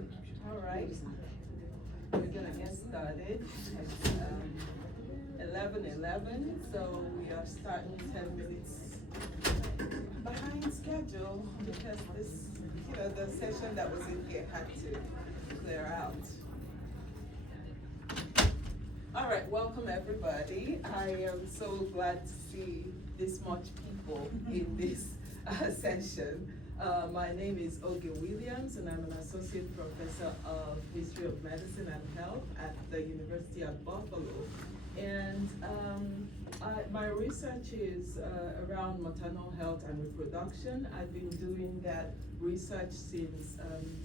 All right, we're gonna get started. It's 11:11, so we are starting 10 minutes behind schedule because the session that was in here had to clear out. All right, welcome everybody. I am so glad to see this much people in this session. My name is Oge Williams, and I'm an associate professor of history of medicine and health at the University of Buffalo. And my research is around maternal health and reproduction. I've been doing that research since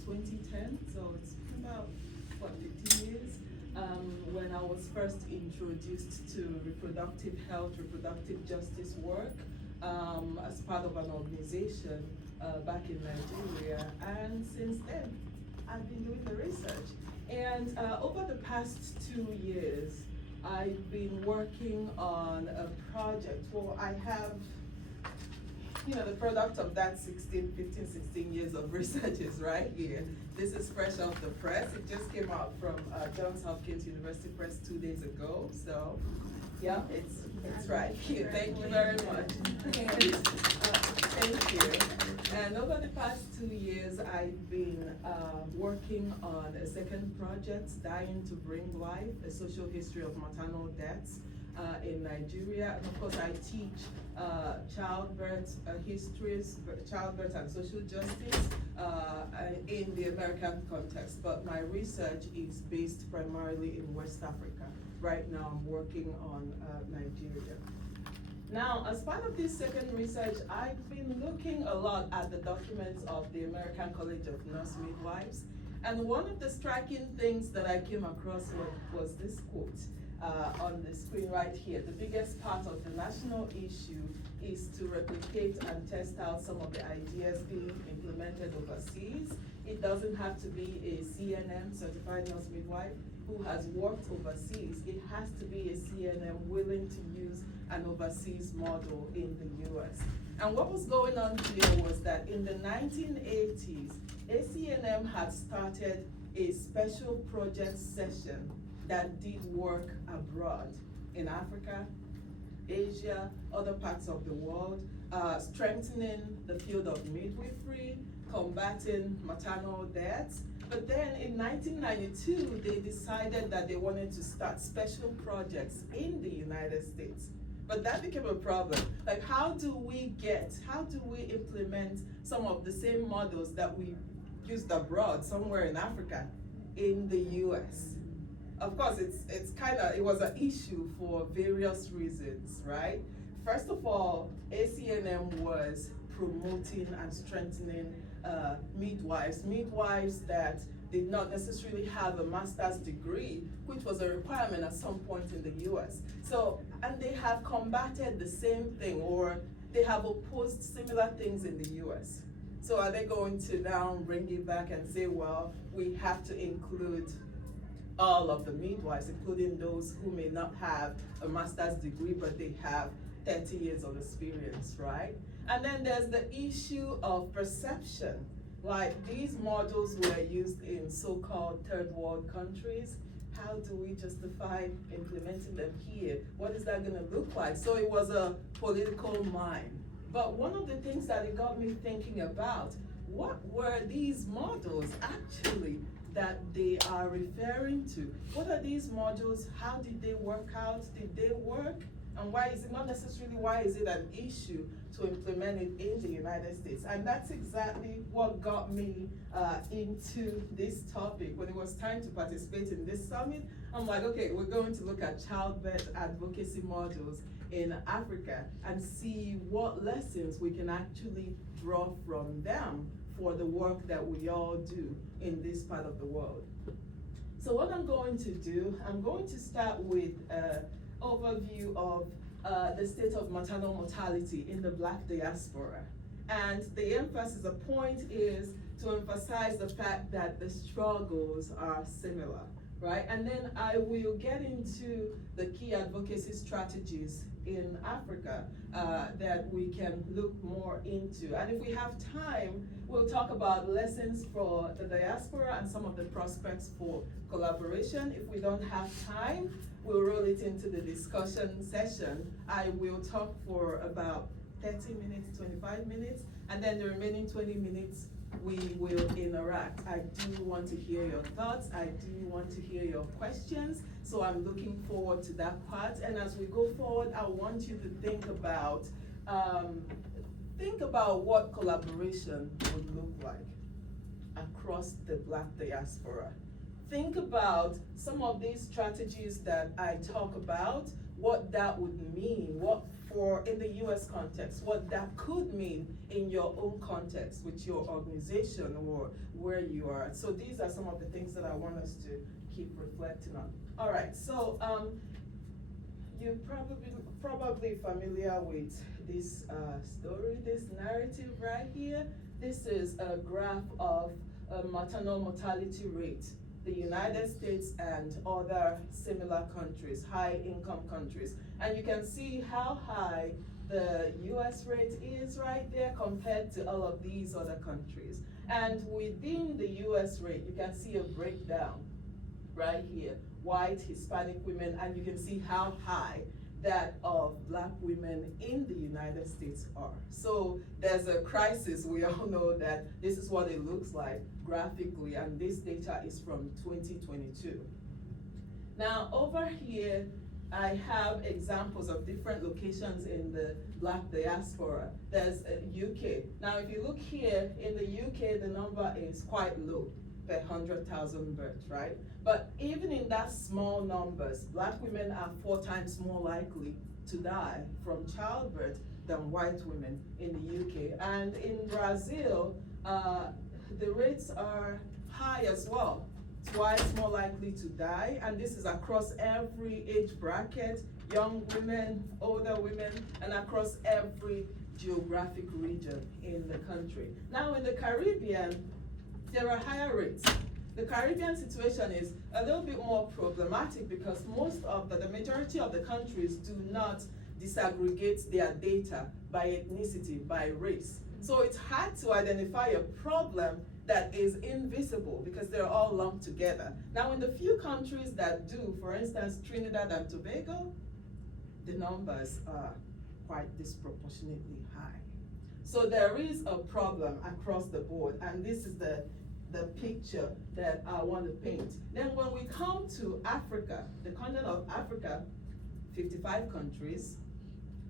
2010, so it's about, 15 years. When I was first introduced to reproductive health, reproductive justice work as part of an organization back in Nigeria, and since then I've been doing the research. And over the past 2 years, I've been working on a project. Well, I have, the product of that 15, 16 years of research is right here. This is fresh off the press. It just came out from Johns Hopkins University Press 2 days ago. So, yeah, it's right here. Thank you very much. And, thank you. And over the past 2 years, I've been working on a second project, Dying to Bring Life, a social history of maternal deaths in Nigeria. And of course, I teach childbirth histories, childbirth and social justice in the American context. But my research is based primarily in West Africa. Right now, I'm working on Nigeria. Now, as part of this second research, I've been looking a lot at the documents of the American College of Nurse Midwives. And one of the striking things that I came across was this quote on the screen right here. The biggest part of the national issue is to replicate and test out some of the ideas being implemented overseas. It doesn't have to be a CNM, certified nurse midwife, who has worked overseas. It has to be a CNM willing to use an overseas model in the US. And what was going on here was that in the 1980s, ACNM had started a special project session that did work abroad in Africa, Asia, other parts of the world, strengthening the field of midwifery, combating maternal deaths. But then in 1992, they decided that they wanted to start special projects in the United States. But that became a problem. Like, how do we implement some of the same models that we used abroad, somewhere in Africa, in the US? Of course, it was an issue for various reasons, right? First of all, ACNM was promoting and strengthening midwives that did not necessarily have a master's degree, which was a requirement at some point in the US. So, and they have combated the same thing, or they have opposed similar things in the US. So are they going to now bring it back and say, well, we have to include all of the midwives, including those who may not have a master's degree, but they have 30 years of experience, right? And then there's the issue of perception. Like, these models were used in so-called third world countries. How do we justify implementing them here? What is that gonna look like? So it was a political mine. But one of the things that it got me thinking about, what were these models actually that they are referring to? What are these models? How did they work out? Did they work? And why is it not necessarily, why is it an issue to implement it in the United States? And that's exactly what got me into this topic. When it was time to participate in this summit, I'm like, okay, we're going to look at childbirth advocacy models in Africa and see what lessons we can actually draw from them for the work that we all do in this part of the world. So what I'm going to do, I'm going to start with an overview of the state of maternal mortality in the Black diaspora. And the emphasis, the point is to emphasize the fact that the struggles are similar, right? And then I will get into the key advocacy strategies in Africa that we can look more into. And if we have time, we'll talk about lessons for the diaspora and some of the prospects for collaboration. If we don't have time, we'll roll it into the discussion session. I will talk for about 30 minutes, 25 minutes, and then the remaining 20 minutes we will interact. I do want to hear your thoughts. I do want to hear your questions. So I'm looking forward to that part. And as we go forward, I want you to think about what collaboration would look like across the Black diaspora. Think about some of these strategies that I talk about, what that would mean, what for in the US context, what that could mean in your own context with your organization or where you are. So these are some of the things that I want us to keep reflecting on. All right, so you're probably familiar with this story, this narrative right here. This is a graph of maternal mortality rate. The United States and other similar countries, high income countries. And you can see how high the US rate is right there compared to all of these other countries. And within the US rate, you can see a breakdown right here, white, Hispanic women, and you can see how high that of Black women in the United States are. So there's a crisis. We all know that this is what it looks like graphically, and this data is from 2022. Now over here, I have examples of different locations in the Black diaspora. There's UK. Now if you look here, in the UK, the number is quite low per 100,000 births, right? But even in that small numbers, Black women are 4 times more likely to die from childbirth than white women in the UK. And in Brazil, the rates are high as well, twice more likely to die. And this is across every age bracket, young women, older women, and across every geographic region in the country. Now in the Caribbean, there are higher rates. The Caribbean situation is a little bit more problematic because the majority of the countries do not disaggregate their data by ethnicity, by race. So it's hard to identify a problem that is invisible because they're all lumped together. Now in the few countries that do, for instance, Trinidad and Tobago, the numbers are quite disproportionately high. So there is a problem across the board, and this is the picture that I want to paint. Then when we come to Africa, the continent of Africa, 55 countries,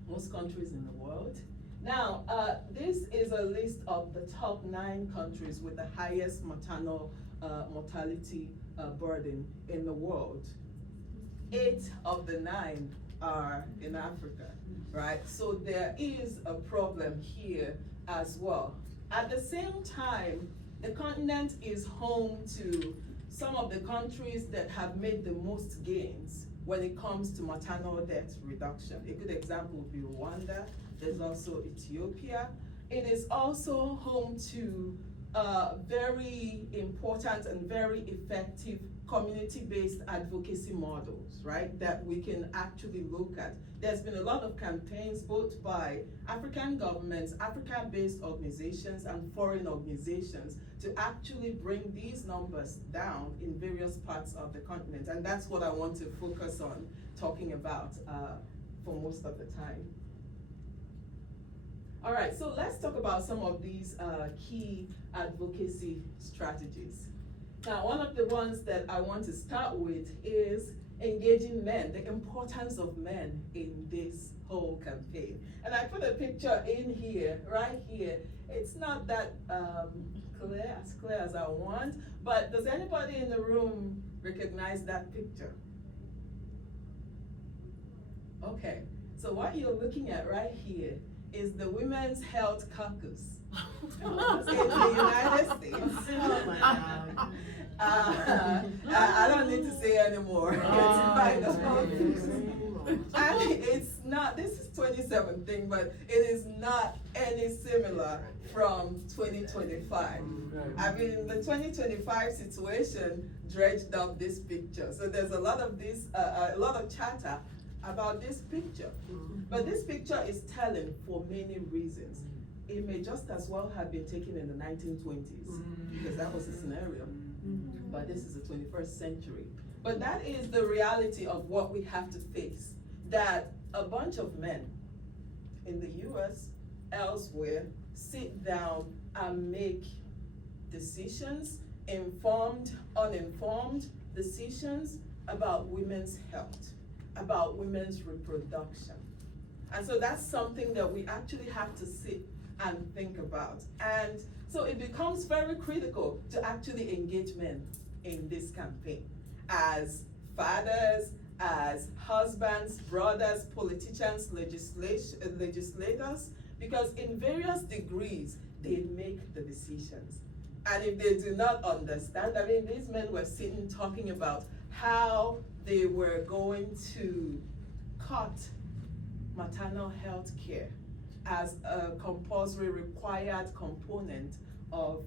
most countries in the world. Now, this is a list of the top 9 countries with the highest maternal mortality burden in the world. 8 of the 9 are in Africa, right? So there is a problem here as well. At the same time, the continent is home to some of the countries that have made the most gains when it comes to maternal death reduction. A good example would be Rwanda. There's also Ethiopia. It is also home to very important and very effective community-based advocacy models, right, that we can actually look at. There's been a lot of campaigns both by African governments, African-based organizations, and foreign organizations to actually bring these numbers down in various parts of the continent. And that's what I want to focus on talking about for most of the time. All right, so let's talk about some of these key advocacy strategies. Now, one of the ones that I want to start with is engaging men, the importance of men in this whole campaign. And I put a picture in here, right here. It's not that clear as I want, but does anybody in the room recognize that picture? Okay, so what you're looking at right here is the Women's Health Caucus in the United States. Oh my God. I don't need to say anymore. It's quite obvious. And it's not, this is 2017, but it is not any similar from 2025. I mean, the 2025 situation dredged up this picture. So there's a lot of this, a lot of chatter about this picture. But this picture is telling for many reasons. It may just as well have been taken in the 1920s, because that was the scenario. But this is the 21st century. But that is the reality of what we have to face. That a bunch of men in the US, elsewhere, sit down and make decisions, informed, uninformed decisions about women's health, about women's reproduction. And so that's something that we actually have to sit and think about. And so it becomes very critical to actually engage men in this campaign as fathers, as husbands, brothers, politicians, legislators, because in various degrees, they make the decisions. And if they do not understand, I mean, these men were sitting talking about how they were going to cut maternal health care as a compulsory required component of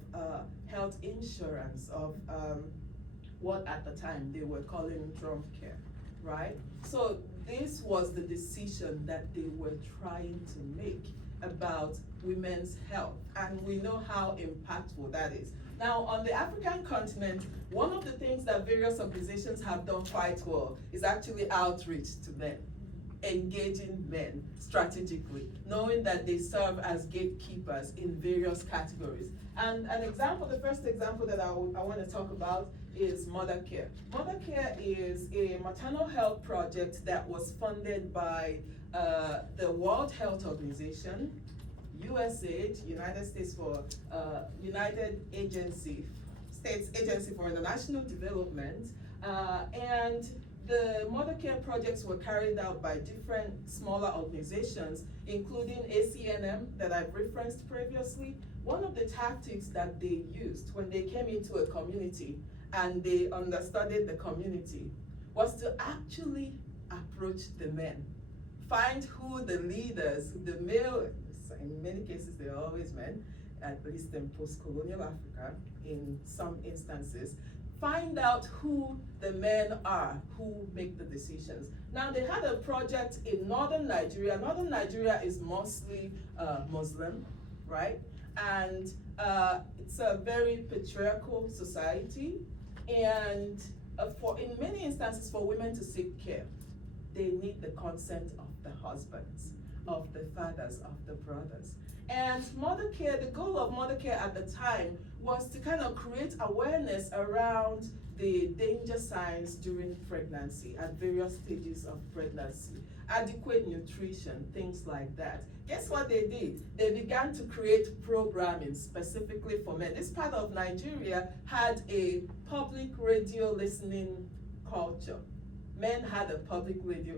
health insurance, of what at the time they were calling Trump care, right? So this was the decision that they were trying to make about women's health, and we know how impactful that is. Now, on the African continent, one of the things that various organizations have done quite well is actually outreach to men, engaging men strategically, knowing that they serve as gatekeepers in various categories. And an example, the first example that I want to talk about is Mother Care. Mother Care is a maternal health project that was funded by the World Health Organization, USAID, United States for States Agency for International Development, and the Mother Care projects were carried out by different smaller organizations, including ACNM that I've referenced previously. One of the tactics that they used when they came into a community and they understudied the community was to actually approach the men, find who the leaders, the male, in many cases they are always men, at least in post-colonial Africa, in some instances, find out who the men are who make the decisions. Now, they had a project in northern Nigeria. Northern Nigeria is mostly Muslim, right? And it's a very patriarchal society. And in many instances, for women to seek care, they need the consent of the husbands, of the fathers, of the brothers. And Mother Care, the goal of Mother Care at the time was to kind of create awareness around the danger signs during pregnancy, at various stages of pregnancy, adequate nutrition, things like that. Guess what they did? They began to create programming specifically for men. This part of Nigeria had a public radio listening culture. Men had a public radio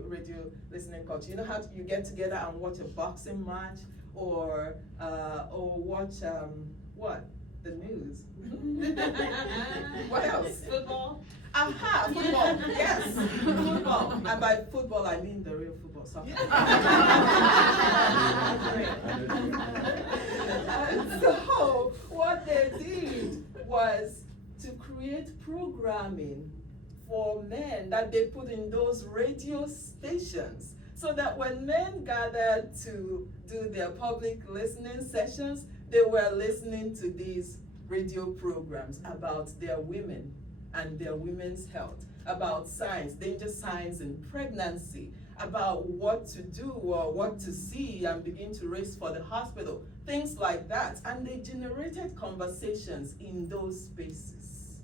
listening culture. You know how you get together and watch a boxing match or watch what? The news. What else? Football. Aha, football. Yes, football. And by football, I mean the real football, soccer. So what they did was to create programming for men that they put in those radio stations, so that when men gathered to do their public listening sessions, they were listening to these radio programs about their women and their women's health, about signs, danger signs in pregnancy, about what to do or what to see and begin to race for the hospital, things like that. And they generated conversations in those spaces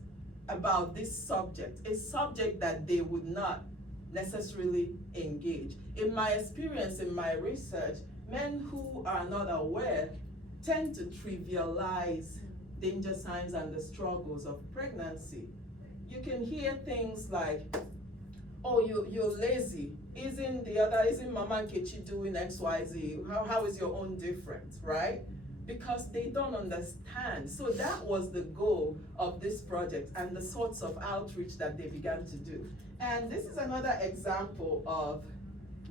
about this subject, a subject that they would not necessarily engage. In my experience, in my research, men who are not aware tend to trivialize danger signs and the struggles of pregnancy. You can hear things like, oh, you're lazy. Isn't Mama Nkechi doing XYZ? How is your own different, right? Because they don't understand. So that was the goal of this project and the sorts of outreach that they began to do. And this is another example of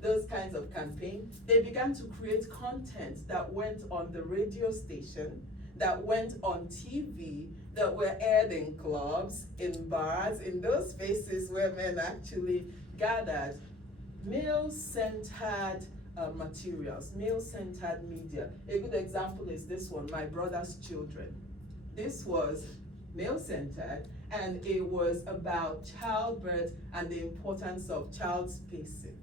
those kinds of campaigns, they began to create content that went on the radio station, that went on TV, that were aired in clubs, in bars, in those spaces where men actually gathered. Male-centered materials, male-centered media. A good example is this one, My Brother's Children. This was male-centered, and it was about childbirth and the importance of child spacing.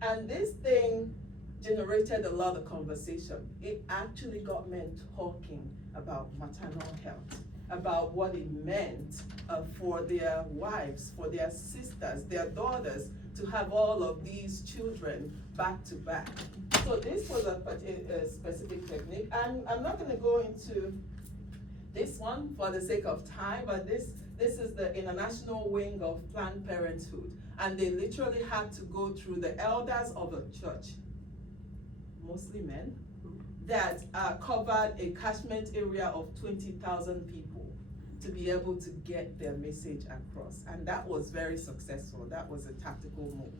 And this thing generated a lot of conversation. It actually got men talking about maternal health, about what it meant for their wives, for their sisters, their daughters, to have all of these children back to back. So this was a specific technique. I'm not gonna go into this one for the sake of time, but this is the international wing of Planned Parenthood. And they literally had to go through the elders of a church, mostly men, that covered a catchment area of 20,000 people to be able to get their message across. And that was very successful. That was a tactical move.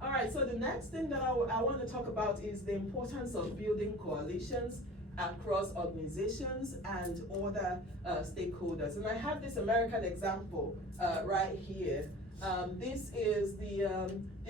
All right, so the next thing that I want to talk about is the importance of building coalitions across organizations and other stakeholders. And I have this American example right here. This is the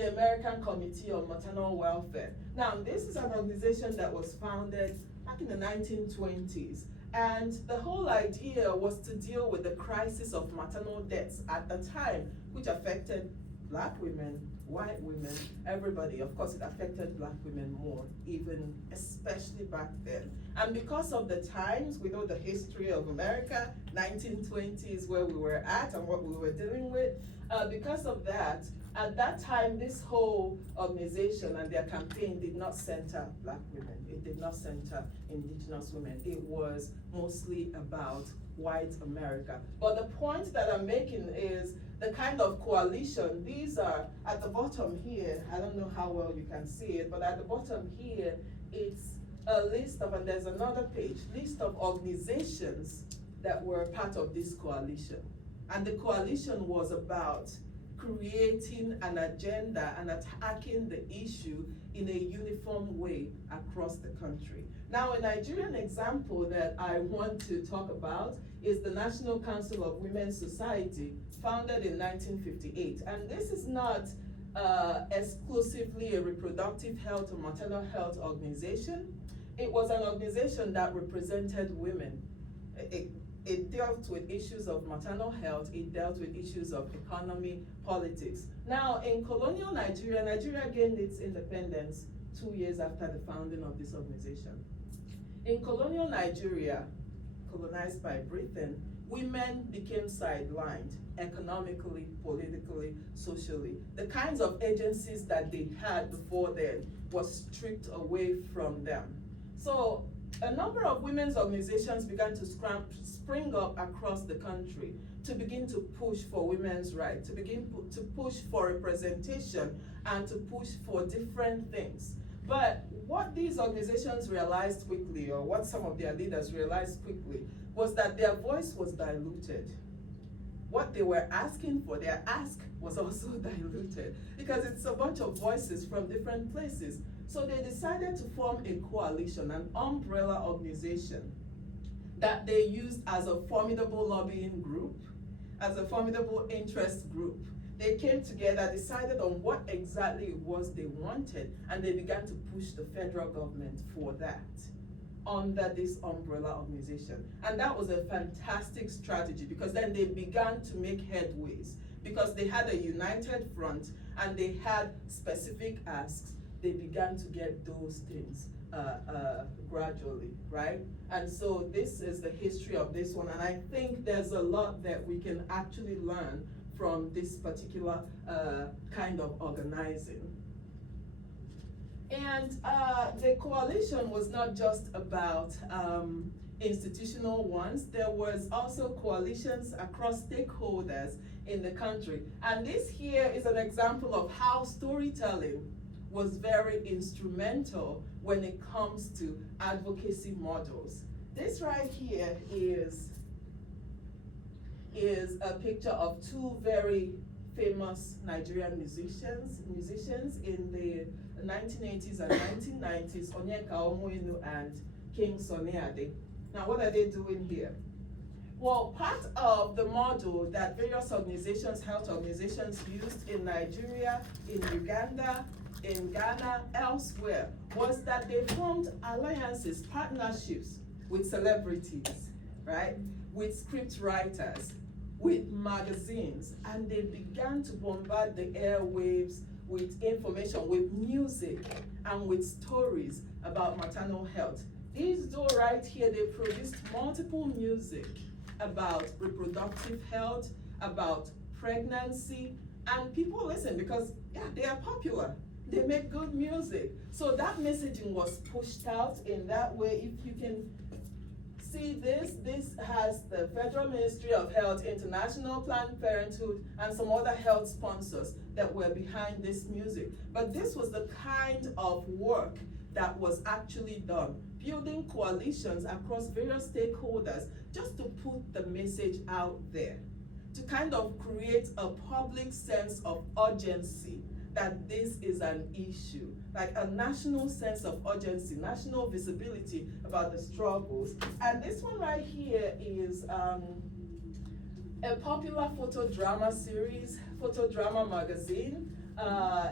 American Committee on Maternal Welfare. Now, this is an organization that was founded back in the 1920s. And the whole idea was to deal with the crisis of maternal deaths at the time, which affected Black women, white women, everybody. Of course, it affected Black women more, even especially back then. And because of the times, we know the history of America, 1920s, where we were at and what we were dealing with. Because of that, at that time, this whole organization and their campaign did not center Black women. It did not center indigenous women. It was mostly about white America. But the point that I'm making is the kind of coalition, these are at the bottom here, I don't know how well you can see it, but at the bottom here, it's a list of, and there's another page, list of organizations that were part of this coalition. And the coalition was about creating an agenda and attacking the issue in a uniform way across the country. Now, a Nigerian example that I want to talk about is the National Council of Women's Society, founded in 1958. And this is not exclusively a reproductive health or maternal health organization. It was an organization that represented women. It dealt with issues of maternal health, it dealt with issues of economy, politics. Now, in colonial Nigeria, Nigeria gained its independence 2 years after the founding of this organization. In colonial Nigeria, colonized by Britain, women became sidelined economically, politically, socially. The kinds of agencies that they had before then was stripped away from them. So a number of women's organizations began to spring up across the country to begin to push for women's rights, to begin to push for representation and to push for different things. But what these organizations realized quickly, or what some of their leaders realized quickly, was that their voice was diluted. What they were asking for, their ask was also diluted because it's a bunch of voices from different places. So they decided to form a coalition, an umbrella organization that they used as a formidable lobbying group, as a formidable interest group. They came together, decided on what exactly it was they wanted, and they began to push the federal government for that under this umbrella organization. And that was a fantastic strategy because then they began to make headways because they had a united front and they had specific asks. They began to get those things gradually, right? And so this is the history of this one, and I think there's a lot that we can actually learn from this particular kind of organizing. And the coalition was not just about institutional ones, there was also coalitions across stakeholders in the country. And this here is an example of how storytelling was very instrumental when it comes to advocacy models. This right here is a picture of two very famous Nigerian musicians in the 1980s and 1990s, Onyeka Onwenu and King Sunny Ade. Now, what are they doing here? Well, part of the model that various organizations, health organizations used in Nigeria, in Uganda, in Ghana, elsewhere, was that they formed alliances, partnerships with celebrities, right? With script writers, with magazines, and they began to bombard the airwaves with information, with music, and with stories about maternal health. These two right here, they produced multiple music about reproductive health, about pregnancy, and people listen because, yeah, they are popular. They make good music. So that messaging was pushed out in that way. If you can see this has the Federal Ministry of Health, International Planned Parenthood, and some other health sponsors that were behind this music. But this was the kind of work that was actually done, building coalitions across various stakeholders just to put the message out there, to kind of create a public sense of urgency that this is an issue, like a national sense of urgency, national visibility about the struggles. And this one right here is a popular photo drama series, photo drama magazine.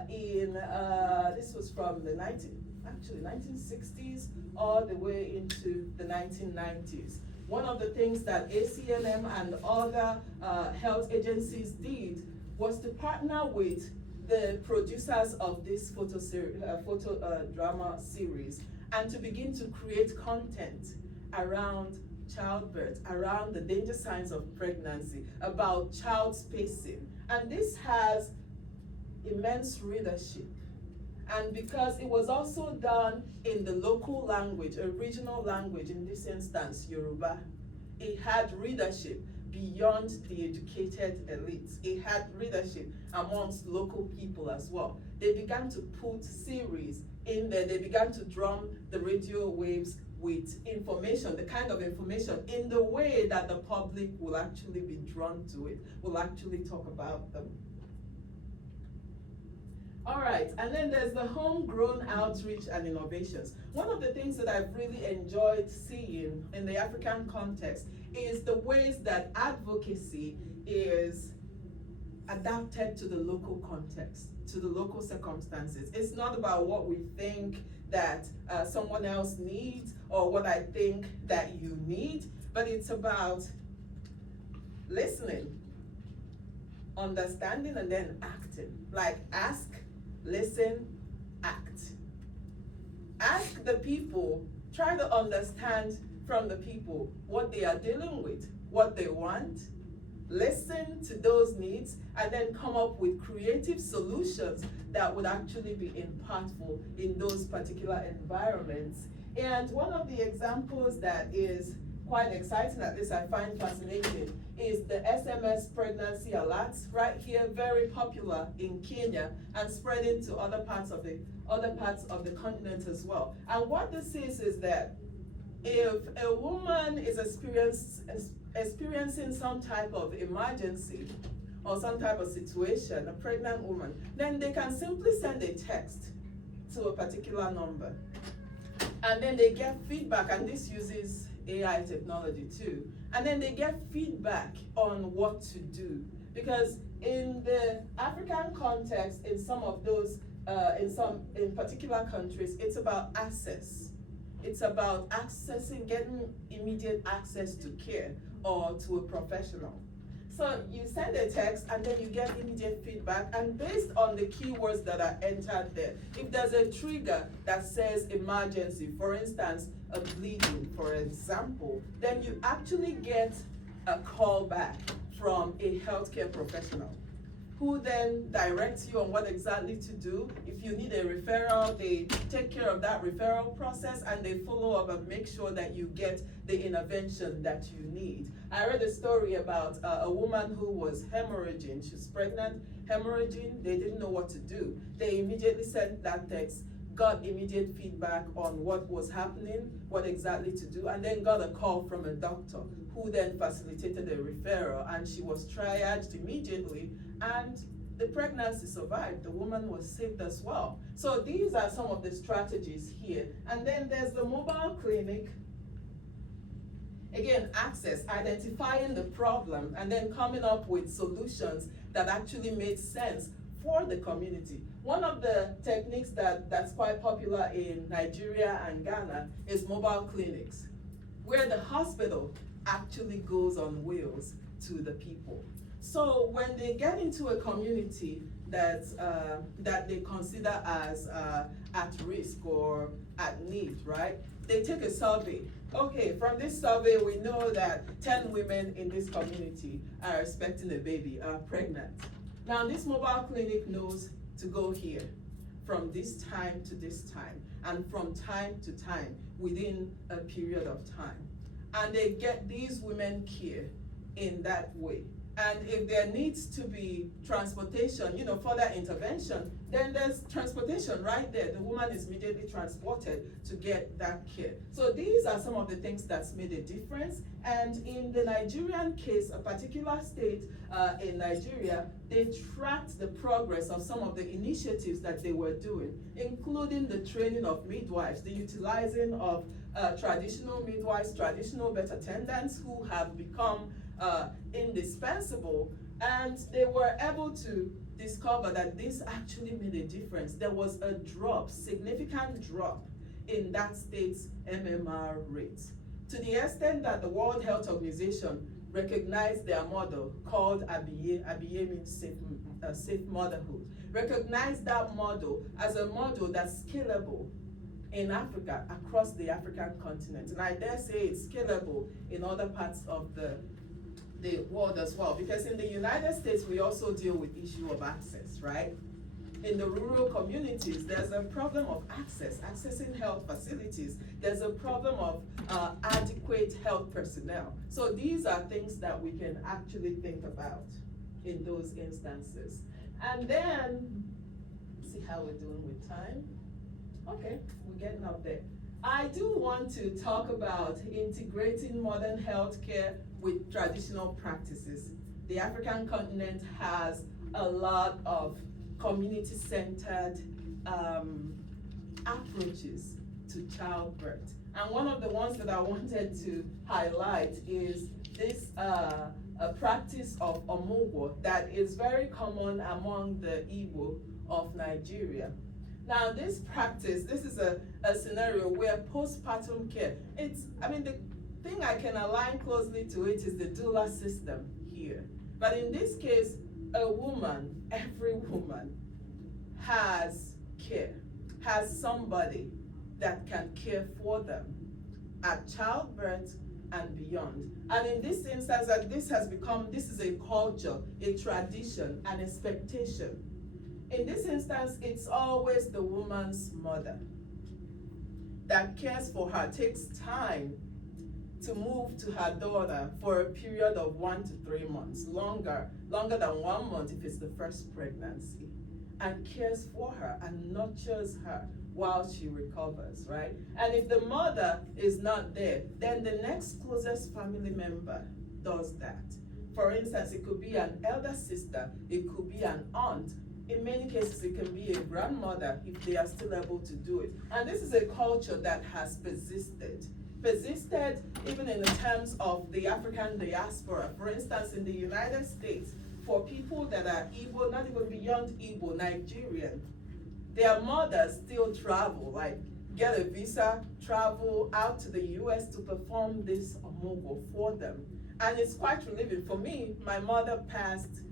This was from the 1960s all the way into the 1990s. One of the things that ACNM and other health agencies did was to partner with the producers of this photo drama series and to begin to create content around childbirth, around the danger signs of pregnancy, about child spacing. And this has immense readership. And because it was also done in the local language, a regional language, in this instance, Yoruba, it had readership beyond the educated elites. It had readership amongst local people as well. They began to put series in there. They began to drum the radio waves with information, the kind of information in the way that the public will actually be drawn to it, will actually talk about them. All right, and then there's the homegrown outreach and innovations. One of the things that I've really enjoyed seeing in the African context is the ways that advocacy is adapted to the local context, to the local circumstances. It's not about what we think that someone else needs or what I think that you need, but it's about listening, understanding, and then acting. Like ask, listen, act. Ask the people, try to understand from the people what they are dealing with, what they want, listen to those needs, and then come up with creative solutions that would actually be impactful in those particular environments. And one of the examples that is quite exciting, at least I find fascinating, is the SMS pregnancy alerts right here, very popular in Kenya and spreading to other parts of the continent as well. And what this is that if a woman is experiencing some type of emergency or some type of situation, a pregnant woman, then they can simply send a text to a particular number. And then they get feedback, and this uses AI technology too. And then they get feedback on what to do. Because in the African context, in some of those, in particular countries, it's about access. It's about getting immediate access to care or to a professional. So you send a text and then you get immediate feedback, and based on the keywords that are entered there, if there's a trigger that says emergency, for instance, a bleeding, for example, then you actually get a call back from a healthcare professional who then directs you on what exactly to do. If you need a referral, they take care of that referral process and they follow up and make sure that you get the intervention that you need. I read a story about a woman who was hemorrhaging. She's pregnant, hemorrhaging. They didn't know what to do. They immediately sent that text, got immediate feedback on what was happening, what exactly to do, and then got a call from a doctor who then facilitated a referral, and she was triaged immediately and the pregnancy survived, the woman was saved as well. So these are some of the strategies here. And then there's the mobile clinic. Again, access, identifying the problem, and then coming up with solutions that actually made sense for the community. One of the techniques that's quite popular in Nigeria and Ghana is mobile clinics, where the hospital actually goes on wheels to the people. So when they get into a community that they consider as at risk or at need, right? They take a survey. Okay, from this survey, we know that 10 women in this community are expecting a baby, are pregnant. Now, this mobile clinic knows to go here from this time to this time, and from time to time within a period of time. And they get these women care in that way. And if there needs to be transportation, further intervention, then there's transportation right there. The woman is immediately transported to get that care. So these are some of the things that's made a difference. And in the Nigerian case, a particular state in Nigeria, they tracked the progress of some of the initiatives that they were doing, including the training of midwives, the utilizing of traditional midwives, traditional birth attendants who have become indispensable, and they were able to discover that this actually made a difference. There was a significant drop in that state's MMR rates, to the extent that the World Health Organization recognized their model called IBBG means safe motherhood, recognized that model as a model that's scalable in Africa, across the African continent. And I dare say it's scalable in other parts of the world as well, because in the United States, we also deal with issue of access, right? In the rural communities, there's a problem of accessing health facilities. There's a problem of adequate health personnel. So these are things that we can actually think about in those instances. And then, see how we're doing with time. Okay, we're getting up there. I do want to talk about integrating modern healthcare with traditional practices. The African continent has a lot of community-centered approaches to childbirth. And one of the ones that I wanted to highlight is this a practice of omugwo that is very common among the Igbo of Nigeria. Now, this practice, this is a scenario where postpartum care, the thing I can align closely to it is the doula system here. But in this case, a woman, every woman, has care, has somebody that can care for them at childbirth and beyond. And in this instance, this is a culture, a tradition, an expectation. In this instance, it's always the woman's mother that cares for her, takes time to move to her daughter for a period of 1 to 3 months, longer than 1 month if it's the first pregnancy, and cares for her and nurtures her while she recovers, right? And if the mother is not there, then the next closest family member does that. For instance, it could be an elder sister, it could be an aunt. In many cases, it can be a grandmother if they are still able to do it. And this is a culture that has persisted even in the terms of the African diaspora. For instance, in the United States, for people that are Igbo, not even beyond Igbo, Nigerian, their mothers still travel, like get a visa, travel out to the US to perform this omugwo for them. And it's quite relieving. For me, my mother passed,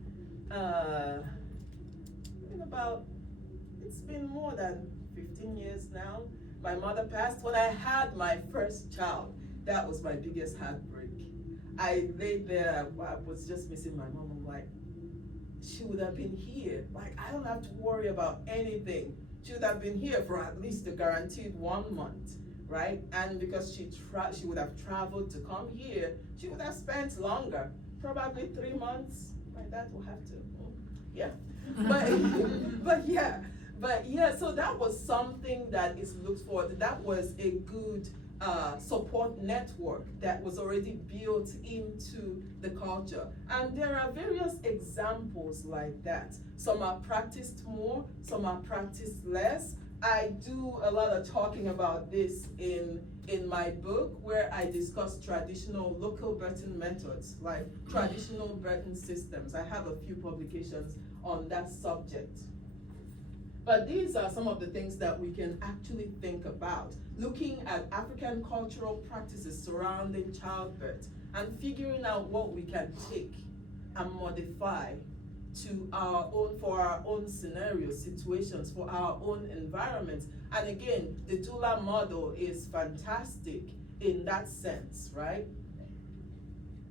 it's been more than 15 years now. My mother passed when I had my first child. That was my biggest heartbreak. I laid there, I was just missing my mom. I'm like, she would have been here. Like, I don't have to worry about anything. She would have been here for at least a guaranteed 1 month, right? And because she would have traveled to come here, she would have spent longer, probably 3 months. My dad will have to, yeah. But yeah, so that was something that is looked forward to. That was a good support network that was already built into the culture. And there are various examples like that. Some are practiced more, some are practiced less. I do a lot of talking about this in my book, where I discuss traditional local birthing methods, like traditional birthing systems. I have a few publications on that subject. But these are some of the things that we can actually think about, looking at African cultural practices surrounding childbirth and figuring out what we can take and modify to for our own scenarios, situations, for our own environments. And again, the doula model is fantastic in that sense, right?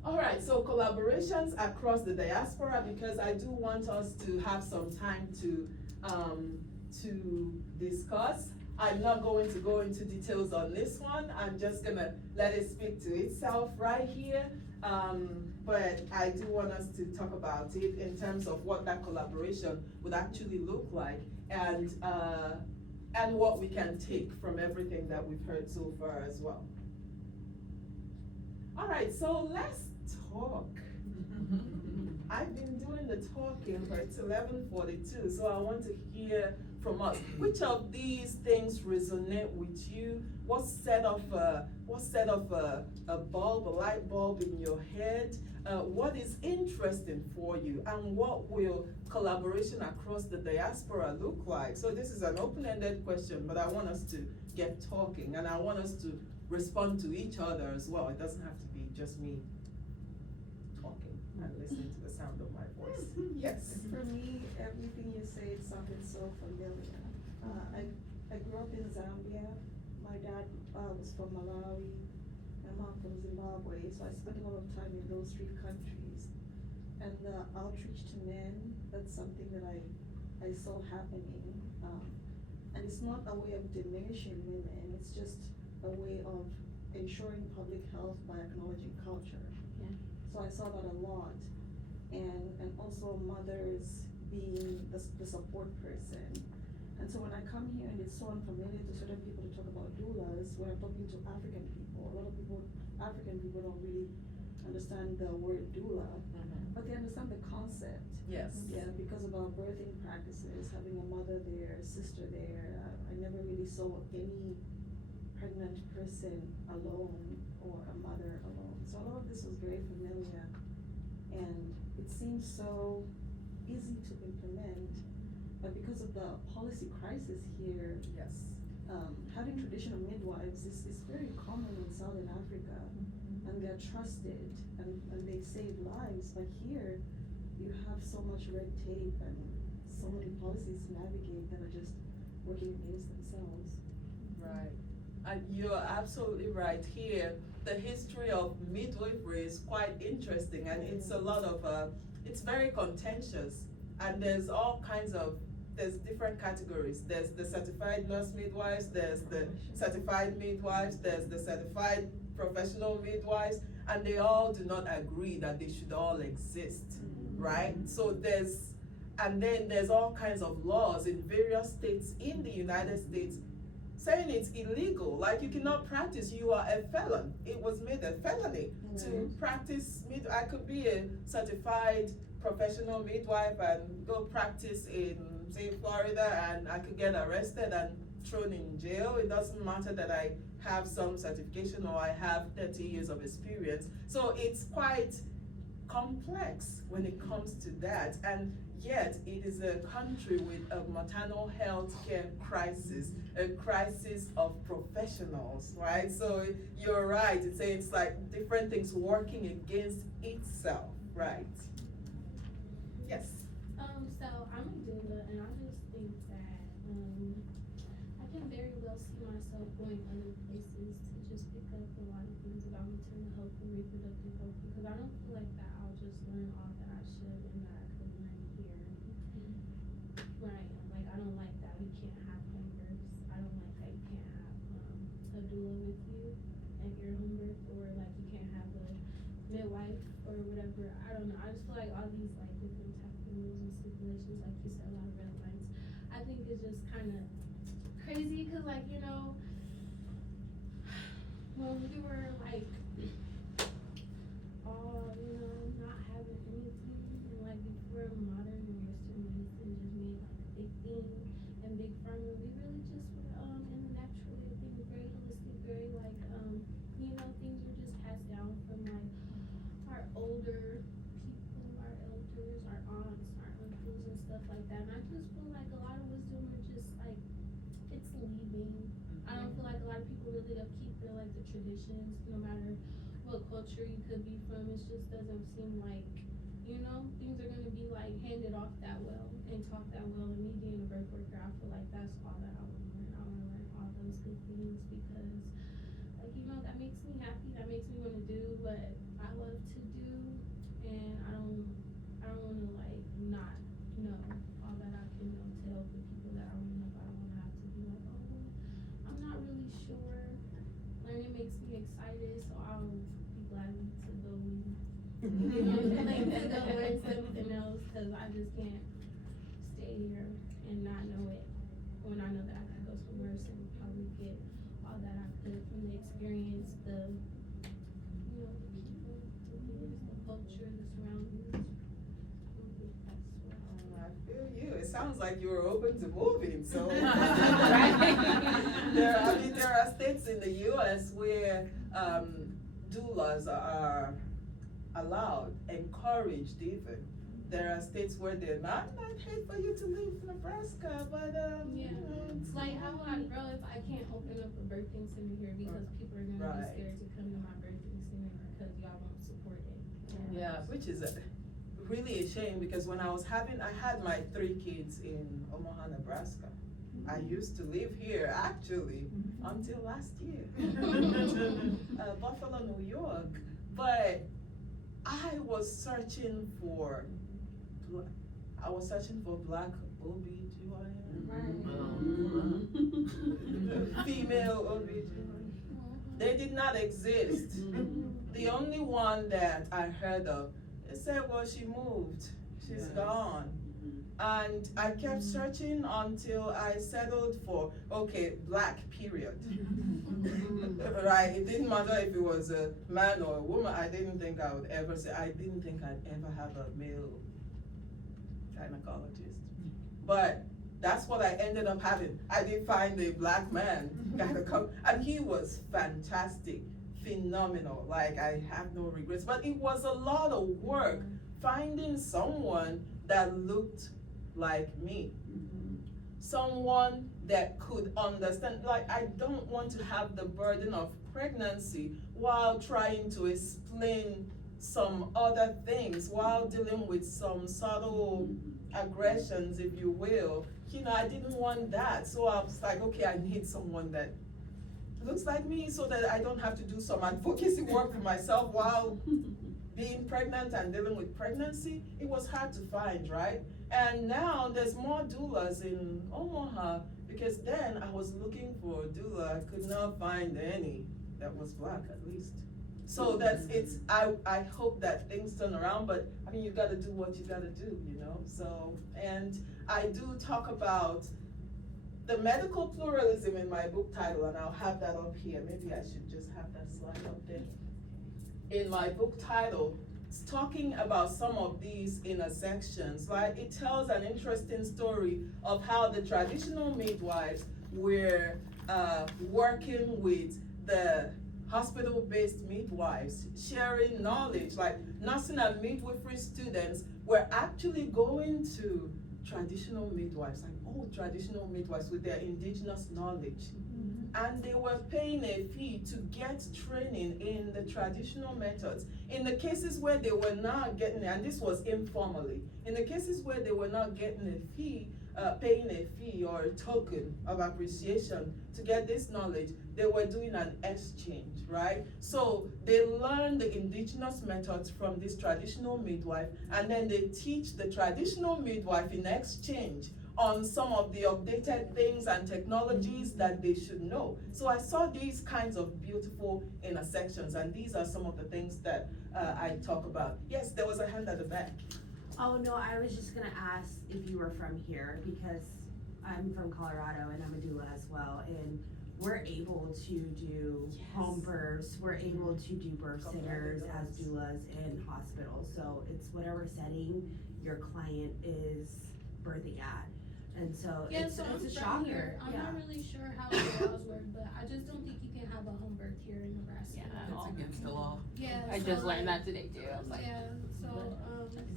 All right, so collaborations across the diaspora, because I do want us to have some time to discuss. I'm not going to go into details on this one. I'm just gonna let it speak to itself right here. But I do want us to talk about it in terms of what that collaboration would actually look like, and what we can take from everything that we've heard so far as well. All right, so let's talk. I've been doing the talking, but it's 11:42, so I want to hear from us. Which of these things resonate with you? What set off a bulb, a light bulb in your head? What is interesting for you? And what will collaboration across the diaspora look like? So this is an open-ended question, but I want us to get talking, and I want us to respond to each other as well. It doesn't have to be just me talking and listening to the sound of my voice. Yes. For me, everything you say sounded so familiar. I grew up in Zambia. My dad was from Malawi. My mom from Zimbabwe. So I spent a lot of time in those three countries. And the outreach to men, that's something that I saw happening. And it's not a way of diminishing women. It's just a way of ensuring public health by acknowledging culture. Yeah. So I saw that a lot. And also mothers being the support person. And so when I come here and it's so unfamiliar to certain people to talk about doulas, when I'm talking to African people, a lot of African people don't really understand the word doula, but they understand the concept. Yes. Yeah, because of our birthing practices, having a mother there, a sister there. I never really saw any pregnant person alone or a mother alone. So a lot of this was very familiar, and it seems so easy to implement, but because of the policy crisis here, Yes. having traditional midwives is very common in Southern Africa, and they're trusted, and they save lives, but here you have so much red tape and so many policies to navigate that are just working against themselves. Right. And you're absolutely right. Here, the history of midwifery is quite interesting, and it's a lot of, it's very contentious, and there's different categories. There's the certified nurse midwives, there's the certified midwives, there's the certified professional midwives, and they all do not agree that they should all exist, right? So there's all kinds of laws in various states in the United States saying it's illegal, like you cannot practice, you are a felon. It was made a felony to practice I could be a certified professional midwife and go practice in, say, Florida, and I could get arrested and thrown in jail. It doesn't matter that I have some certification or I have 30 years of experience. So it's quite complex when it comes to that, and yet it is a country with a maternal health care crisis, a crisis of professionals, right? So you're right, it's like different things working against itself, right? Yes. So I'm a doula, and I just think that I can very well see myself going other places to just pick up a lot of things about maternal health and reproductive health, because I don't feel like that I'll just learn all that I should and that I could learn here where I am. Like, I don't like that we can't have home births. I don't like that you can't have a doula with you at your home birth, or like you can't have a midwife or whatever. I don't know. I just feel like all these like different type of rules and stipulations, like you said, a lot of red lines. I think it's just kind of crazy because, like, you know, when we were like all, not having anything, and like before modern and Western medicine just made like a big thing and big pharma, we really just were in the natural way of things, very holistic, very like things were just passed down from like our older people, our elders, our aunts, our uncles and stuff like that. And I just feel like a lot of wisdom are just like it's leaving. I don't feel like a lot of people really upkeep their like the traditions, no matter what culture you could be from. It just doesn't seem like, things are gonna be like handed off that well and taught that well. And me being a birth worker, I feel like that's all that I wanna learn. I wanna learn all those good things because that makes me happy, that makes me wanna do what I love to do, and I don't wanna like not know all that I can know to help the people that I wanna know. I don't wanna have to be like, oh, well, I'm not really sure. Learning makes me excited, so I'll be glad to go and to go learn something else, cause I just can't stay here and not know it when I know that I could go somewhere else and probably get all that I could from the experience, the people, the leaders, the culture, the surroundings. I feel you. It sounds like you were open to moving. So there are states in the U.S. where doulas are allowed, encouraged even. There are states where they're not. I'd hate for you to leave Nebraska, but it's like how would I grow if I can't open up a birthing center here because people are gonna be scared to come to my birthing center because y'all won't support it. Yeah, which is really a shame because when I had my 3 kids in Omaha, Nebraska. I used to live here actually until last year, Buffalo, New York. But I was searching for black OB/GYN, female OB/GYN. They did not exist. The only one that I heard of, they said, well, she moved, she's gone. And I kept searching until I settled for, black, period. Right, it didn't matter if it was a man or a woman. I didn't think I'd ever have a male gynecologist. But that's what I ended up having. I did find a black man, and he was fantastic, phenomenal. Like, I have no regrets, but it was a lot of work finding someone that looked like me. Someone that could understand, like, I don't want to have the burden of pregnancy while trying to explain some other things, while dealing with some subtle aggressions, if you will. I didn't want that. So I was like, I need someone that looks like me so that I don't have to do some advocacy work for myself while being pregnant and dealing with pregnancy. It was hard to find, right? And now there's more doulas in Omaha because then I was looking for a doula. I could not find any that was black, at least. So I hope that things turn around, but you gotta do what you gotta do, So, and I do talk about the medical pluralism in my book title, and I'll have that up here. Maybe I should just have that slide up there. In my book title, it's talking about some of these intersections. Like, it tells an interesting story of how the traditional midwives were working with the hospital-based midwives, sharing knowledge. Like, nursing and midwifery students were actually going to traditional midwives, like old traditional midwives with their indigenous knowledge. And they were paying a fee to get training in the traditional methods. In the cases where they were not getting it, and this was informally, in the cases where they were not getting a fee, paying a fee or a token of appreciation to get this knowledge, they were doing an exchange, right? So they learn the indigenous methods from this traditional midwife, and then they teach the traditional midwife in exchange on some of the updated things and technologies that they should know. So I saw these kinds of beautiful intersections, and these are some of the things that I talk about. Yes, there was a hand at the back. Oh, no, I was just gonna ask if you were from here, because I'm from Colorado and I'm a doula as well. And we're able to do home births, we're able to do birth singers as doulas in hospitals. So it's whatever setting your client is birthing at. And so Yeah, it's so I'm a from shocker. here. I'm not really sure how the laws work, but I just don't think you can have a home birth here in Nebraska. It's against the law. Yeah. I so, just learned like, that today too. I was like, Yeah, so,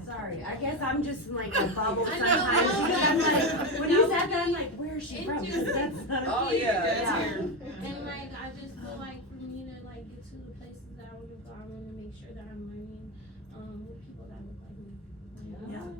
Sorry, I guess I'm just in like a bubble I sometimes. know. Because I'm like, when you said that, I'm like, where is she from? Into- Because that's not a Oh, thing. yeah, Yeah. that's here. and like, I just feel like for me to like get to the places that I want to go, I want to make sure that I'm learning, with people that look like me. Yeah.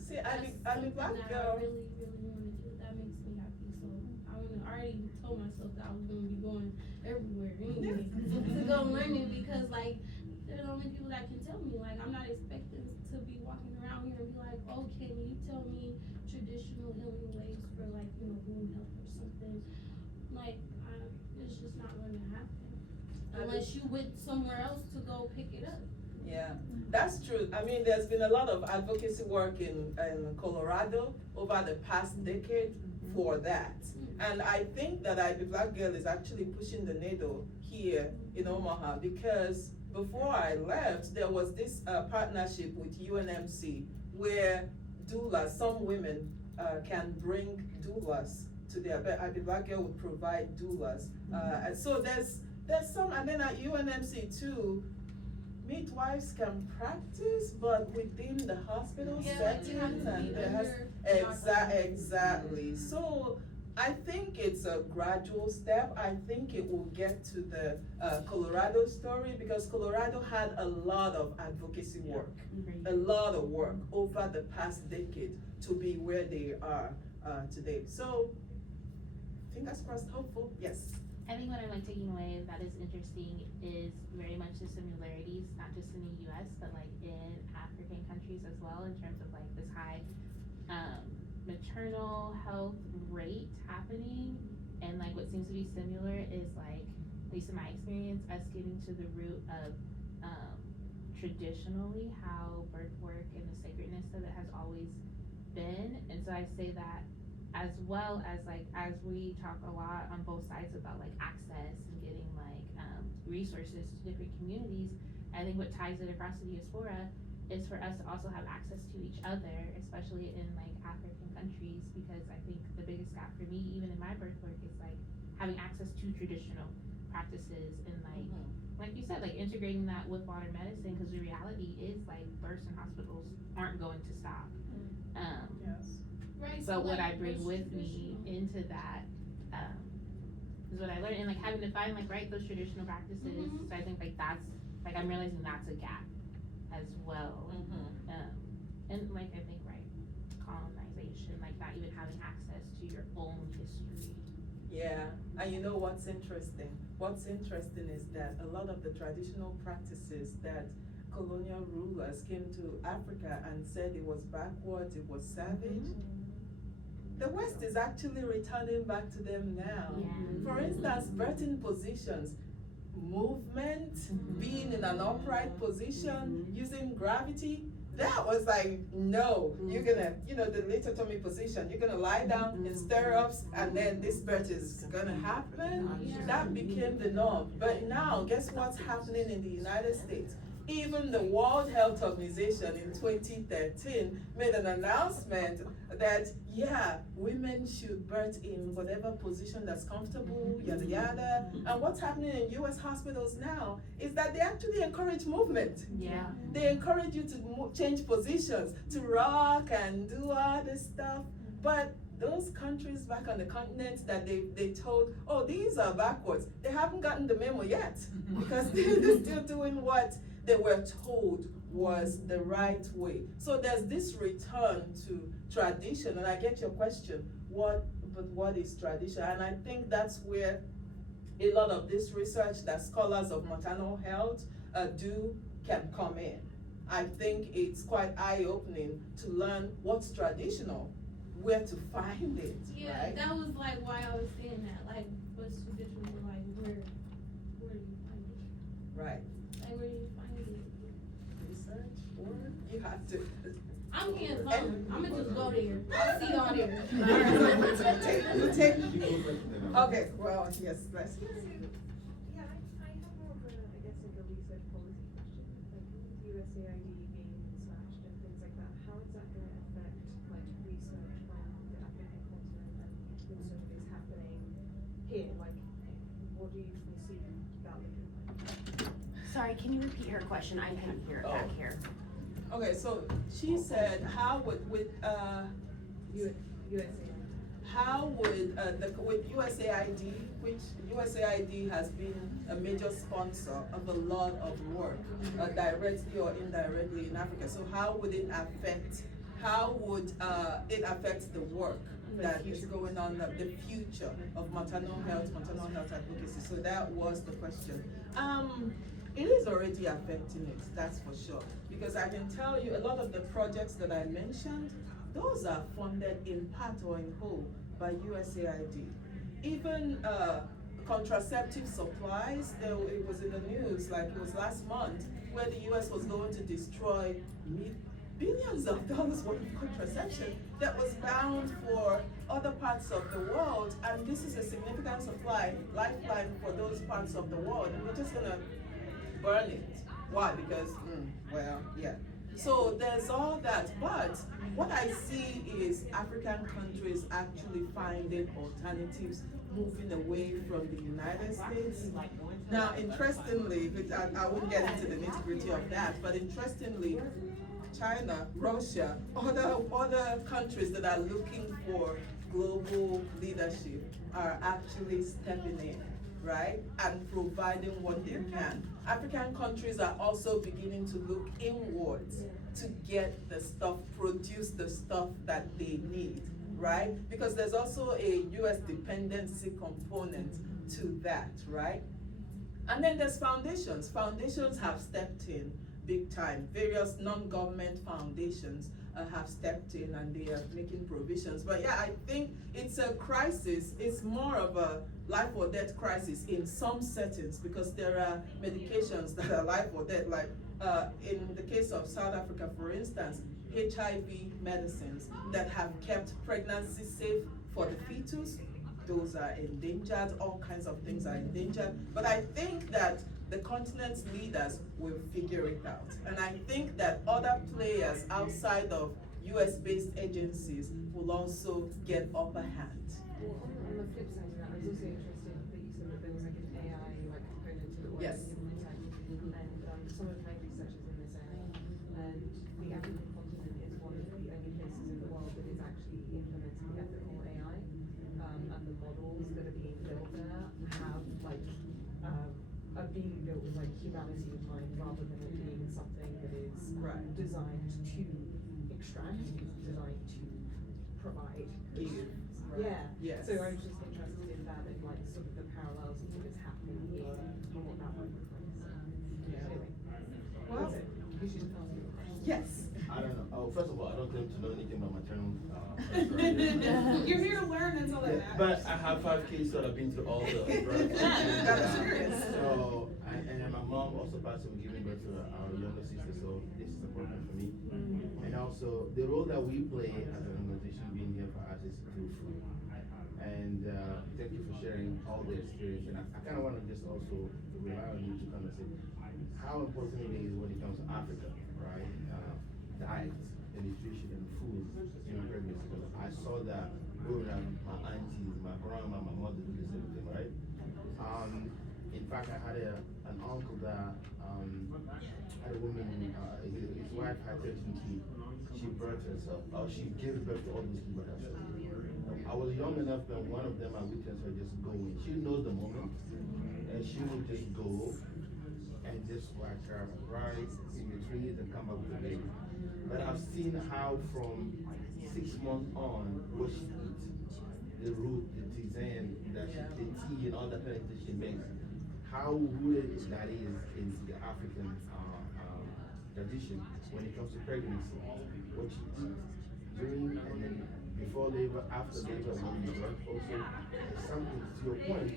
See, That's I'm a something black that girl. I really, really want to do. That makes me happy. So I already told myself that I was going to be going everywhere anyway to go learning, because like they're the only people that can tell me. Like, I'm not expecting to be walking around here and be like, oh, can you tell me traditional healing ways for like, womb health or something? Like, it's just not going to happen unless you went somewhere else to go pick it up. Yeah, that's true. I mean, there's been a lot of advocacy work in Colorado over the past decade for that. And I think that the Black Girl is actually pushing the needle here in Omaha, because before I left, there was this partnership with UNMC where doulas, some women can bring doulas to their bed. The Black Girl would provide doulas. And so there's some, and then at UNMC too, midwives can practice, but within the hospital setting, and there has exactly. So I think it's a gradual step. I think it will get to the Colorado story, because Colorado had a lot of advocacy work, a lot of work over the past decade to be where they are today. So fingers crossed, hopeful, yes. I think what I'm like taking away that is interesting is very much the similarities, not just in the US, but like in African countries as well, in terms of like this high maternal health rate happening. And like what seems to be similar is like, at least in my experience, us getting to the root of traditionally how birth work and the sacredness of it has always been. And so I say that as well as like, as we talk a lot on both sides about like access and getting like resources to different communities, I think what ties it across the diaspora is for us to also have access to each other, especially in like African countries, because I think the biggest gap for me, even in my birth work, is like having access to traditional practices and like you said, like integrating that with modern medicine, because the reality is like births in hospitals aren't going to stop. Yes. Right. But what like, I bring what's with me traditional? into that is what I learned, and like having to find like those traditional practices. So I think like that's like I'm realizing that's a gap as well. And like I think colonization, like not even having access to your own history. Yeah, and you know what's interesting? What's interesting is that a lot of the traditional practices that colonial rulers came to Africa and said it was backwards, it was savage, the West is actually returning back to them now. Yeah. For instance, birthing positions, movement, being in an upright position, using gravity, that was like, no, you're gonna, the lithotomy position, you're gonna lie down in stirrups and then this birth is gonna happen. That became the norm. But now, guess what's happening in the United States? Even the World Health Organization in 2013 made an announcement that, yeah, women should birth in whatever position that's comfortable, yada yada. And what's happening in US hospitals now is that they actually encourage movement. Yeah. They encourage you to change positions, to rock and do all this stuff. But those countries back on the continent that they told, oh, these are backwards, they haven't gotten the memo yet, because they're still doing what they were told was the right way. So there's this return to tradition, and I get your question, what is tradition? And I think that's where a lot of this research that scholars of maternal health do can come in. I think it's quite eye-opening to learn what's traditional, where to find it, Yeah, right? that was like why I was saying that, like, what's traditional, like, where do you find it? Right. Like, where do you find it? Research, or you have to. I'm hands-on, I'ma just go there, I'll see y'all there. We'll take Okay, well, yes, let's. Yeah, I have more of a, I guess, like a research policy question, like USAID being slashed and things like that. How is that going to affect like research on the African continent and research is happening here? Like, what do you foresee that looking like? Sorry, can you repeat her question? I couldn't hear it back Oh. here. Okay, so she said, how would, USAID. how would, with USAID, which USAID has been a major sponsor of a lot of work, directly or indirectly in Africa. So how would it affect it affect the work that is going on, the future of maternal health advocacy? So that was the question. It is already affecting it, that's for sure. Because I can tell you a lot of the projects that I mentioned, those are funded in part or in whole by USAID. Even contraceptive supplies, it was in the news, like it was last month, where the US was going to destroy billions of dollars worth of contraception that was bound for other parts of the world, and this is a significant lifeline for those parts of the world, and we're just gonna burn it. Why? Because, well, yeah. So there's all that, but what I see is African countries actually finding alternatives, moving away from the United States. Now, interestingly, I wouldn't get into the nitty-gritty of that, but interestingly, China, Russia, other countries that are looking for global leadership are actually stepping in, right, and providing what they can. African countries are also beginning to look inwards to get the stuff, produce the stuff that they need, right? Because there's also a US dependency component to that, right? And then there's foundations. Foundations have stepped in big time. Various non-government foundations have stepped in and they are making provisions. But yeah, I think it's a crisis. It's more of a life or death crisis in some settings, because there are medications that are life or death, like in the case of South Africa, for instance, HIV medicines that have kept pregnancy safe for the fetus, those are endangered, all kinds of things are endangered. But I think that the continent's leaders will figure it out. And I think that other players outside of US-based agencies will also get upper hand. Well, on the flip side of that, I was also interested that you said that there was like an AI like component to it. Yes. And some of my research is in this area, and the African continent is one of the only places in the world that is actually implementing ethical AI, and the models that are being built there have like are being built with like humanity in mind, rather than it being something that is designed to extract. It's designed to provide. Give. Yeah. Yes. So I was just interested in that and like sort of the parallels of what's happening here and what that might look like. So, anyway, Well, that's it. You should tell me. yes. I don't know. Oh, first of all, I don't claim to know anything about maternal. You're here to learn, that's all that matters. But I have 5 kids that have been through all the births. Got experience. So, and my mom also passed away giving birth to our younger sister, so this is important for me. And also, the role that we play as an organization being here for us is through food. And thank you for sharing all the experience. And I kind of want to just also rely on you to kind of say how important it is when it comes to Africa, right? Diet and nutrition and food in pregnancy. Because I saw that growing up, my aunties, my grandma, my mother do the same thing, right? In fact, I had an uncle that had a woman, his wife had 13 kids. She birthed herself, or she gave birth to all those kids by herself. I was young enough that one of them I witnessed her just go in. She knows the moment, and she would just go and just like right in the trees and come up with the baby. But I've seen how from 6 months on, what she eats, the root, the tisane, the tea, and all that kind of thing she makes, how rooted that is into the African tradition when it comes to pregnancy, what she eats during and then before labor, after labor, and when you birth. Also, it's something to your point.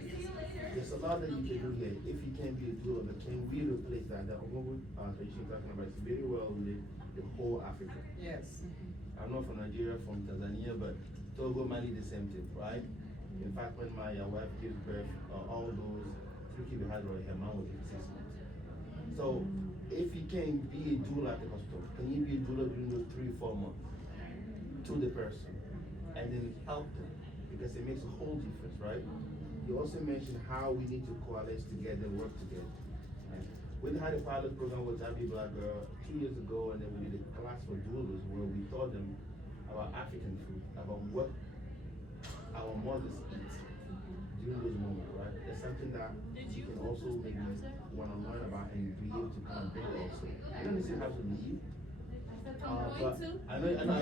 There's a lot that you can do here. If you can be a doer, but can we replace that? The Oge tradition talking about is very well with the whole Africa. Yes. I'm not from Nigeria, from Tanzania, but Togo, Mali, the same thing, right? In fact, when my wife gave birth, all those 3 kids we had, her mom was 6 months. So, if you can be a doula at the hospital, can you be a doula during those 3-4 months to the person and then help them? Because it makes a whole difference, right? You also mentioned how we need to coalesce together and work together. Right? We had a pilot program with IBBG 2 years ago, and then we did a class for doulas where we taught them about African food, about what our mothers eat during those moments, right? That's something that you can also maybe want to learn about and be able to kind of build also. I don't necessarily have to leave. But I know,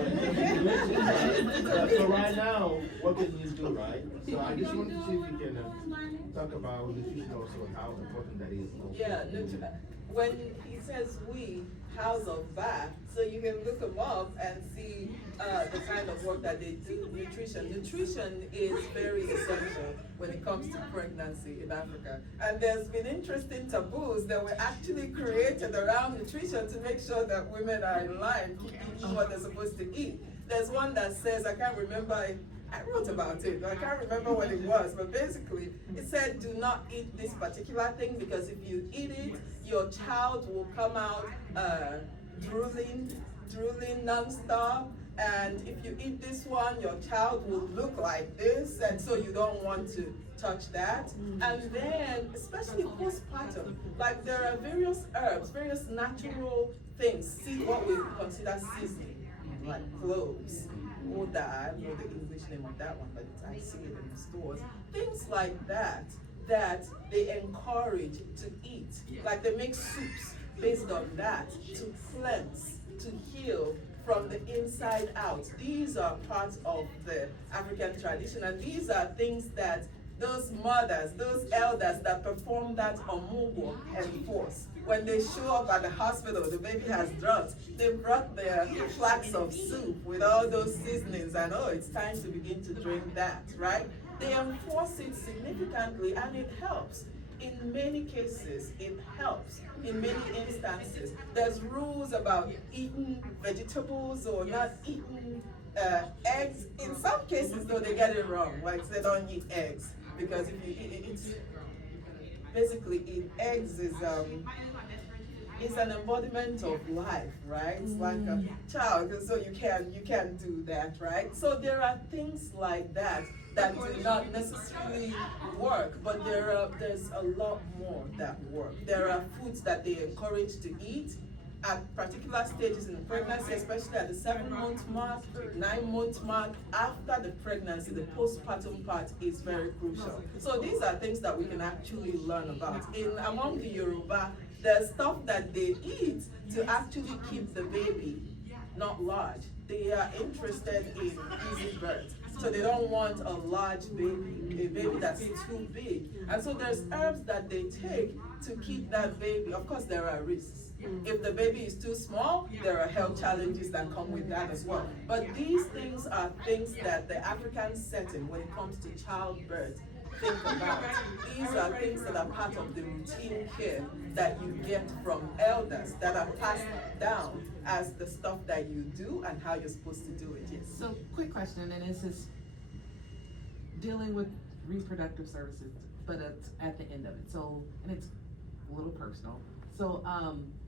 but so right now, what can you do, right? So I just want to see if we can talk about nutrition also, how important that is. Also. Yeah, when he says we, how's of that? So you can look them up and see the kind of work that they do. Nutrition is very essential when it comes to pregnancy in Africa. And there's been interesting taboos that were actually created around nutrition to make sure that women are in line, eating what they're supposed to eat. There's one that says, I can't remember it, I wrote about it, I can't remember what it was, but basically it said do not eat this particular thing because if you eat it, your child will come out drooling non-stop, and if you eat this one, your child will look like this, and so you don't want to touch that. And then, especially postpartum, like there are various herbs, various natural things, what we consider seasoning, like cloves, or I don't know the English name of that one, but I see it in the stores. Things like that, that they encourage to eat. Like they make soups based on that, to cleanse, to heal from the inside out. These are parts of the African tradition, and these are things that those mothers, those elders that perform that omugo enforce. When they show up at the hospital, the baby has drugs, they brought their flask of soup with all those seasonings, and oh, it's time to begin to drink that, right? They enforce it significantly, and it helps. In many cases, it helps. In many instances, there's rules about eating vegetables or not eating eggs. In some cases, though, they get it wrong. Like they don't eat eggs because if you eat it, basically eggs is an embodiment of life, right? It's like a child, so you can't do that, right? So there are things like that that do not necessarily work, but there's a lot more that work. There are foods that they encourage to eat at particular stages in the pregnancy, especially at the 7-month mark, 9-month mark. After the pregnancy, the postpartum part is very crucial. So these are things that we can actually learn about. Among the Yoruba, there's stuff that they eat to actually keep the baby not large. They are interested in easy birth. So they don't want a large baby, a baby that's too big. And so there's herbs that they take to keep that baby. Of course, there are risks. If the baby is too small, there are health challenges that come with that as well. But these things are things that the African setting, when it comes to childbirth, think about. These are things that are part of the routine care that you get from elders, that are passed down as the stuff that you do and how you're supposed to do it. Yes. So, quick question, and this is dealing with reproductive services, but it's at the end of it. So, and it's a little personal. So,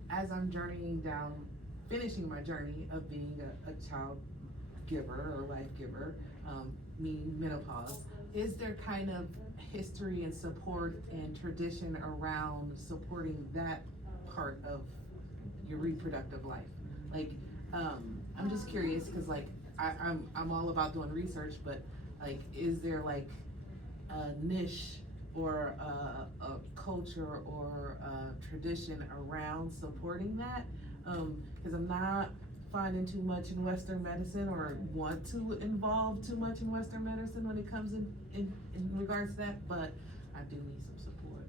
as I'm journeying down, finishing my journey of being a child giver or life giver, meaning menopause, is there kind of history and support and tradition around supporting that part of your reproductive life? Like, I'm just curious because like I'm all about doing research, but like, is there like a niche or a culture or a tradition around supporting that? Because I'm not finding too much in Western medicine or want to involve too much in Western medicine when it comes in regards to that, but I do need some support.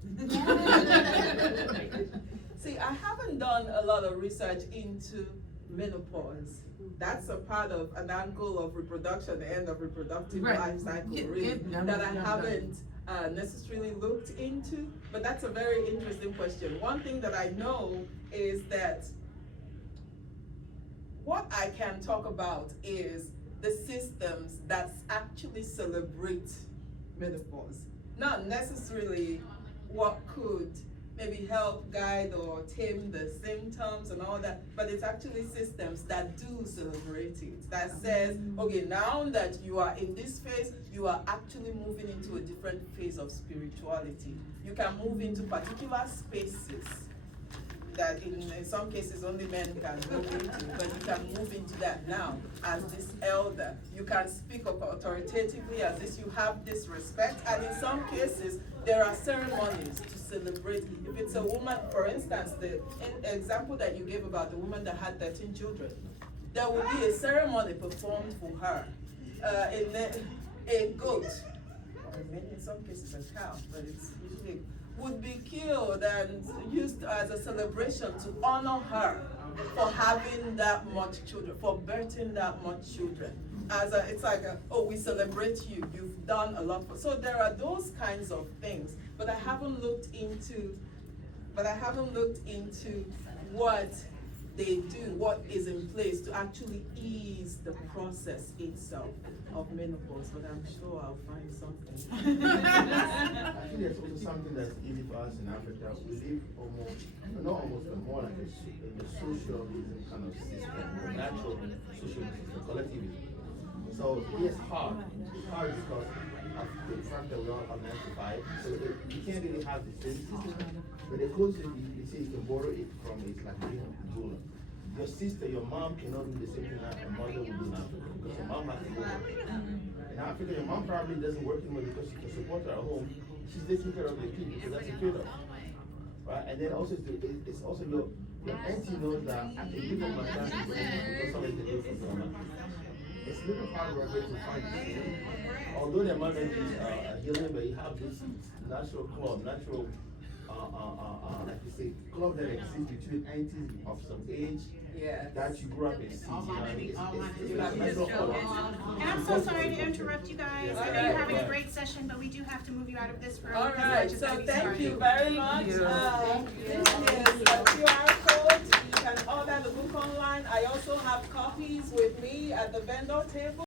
See, I haven't done a lot of research into menopause. That's a part of an angle of reproduction, the end of reproductive life cycle, really, that I haven't necessarily looked into, but that's a very interesting question. One thing that I know is that what I can talk about is the systems that actually celebrate menopause. Not necessarily what could maybe help guide or tame the symptoms and all that, but it's actually systems that do celebrate it, that says, okay, now that you are in this phase, you are actually moving into a different phase of spirituality. You can move into particular spaces that in some cases only men can move into, but you can move into that now as this elder. You can speak up authoritatively as this, you have this respect, and in some cases, there are ceremonies to celebrate. If it's a woman, for instance, the example that you gave about the woman that had 13 children, there will be a ceremony performed for her. A goat, or in some cases a cow, but it's usually would be killed and used as a celebration to honor her for having that much children, for birthing that much children. It's like, oh, we celebrate you, you've done a lot. So there are those kinds of things, but I haven't looked into what they do, what is in place to actually ease the process itself of menopause, but I'm sure I'll find something. I think there's also something that's easy for us in Africa. We live but more like a socialism kind of system, a natural socialism, a collectivism. So it's hard. It's hard because of the fact that we all have 9 to 5. So you can't really have the same system. But the closest you say you can borrow it from is like being a doula. Your sister, your mom cannot do the same thing that a mother would do in Africa because your mom has to go work. In Africa, your mom probably doesn't work anymore because she can support her at home. She's taking care of the kid because that's a trade-off. Right? And then also it's also your auntie knows that I can give up my time because somebody can do it for her. It's a little hard right here to find this. Although there might be healing, but you have this natural club, natural like you say, club that exists between aunties of some age that you grew up in. It's natural club. And I'm so sorry to interrupt you guys. I know you're having a great session, but we do have to move you out of this room. All right, so thank you very much. This is Thank a QR code. You can order the book online. I also have copies with me at the vendor table.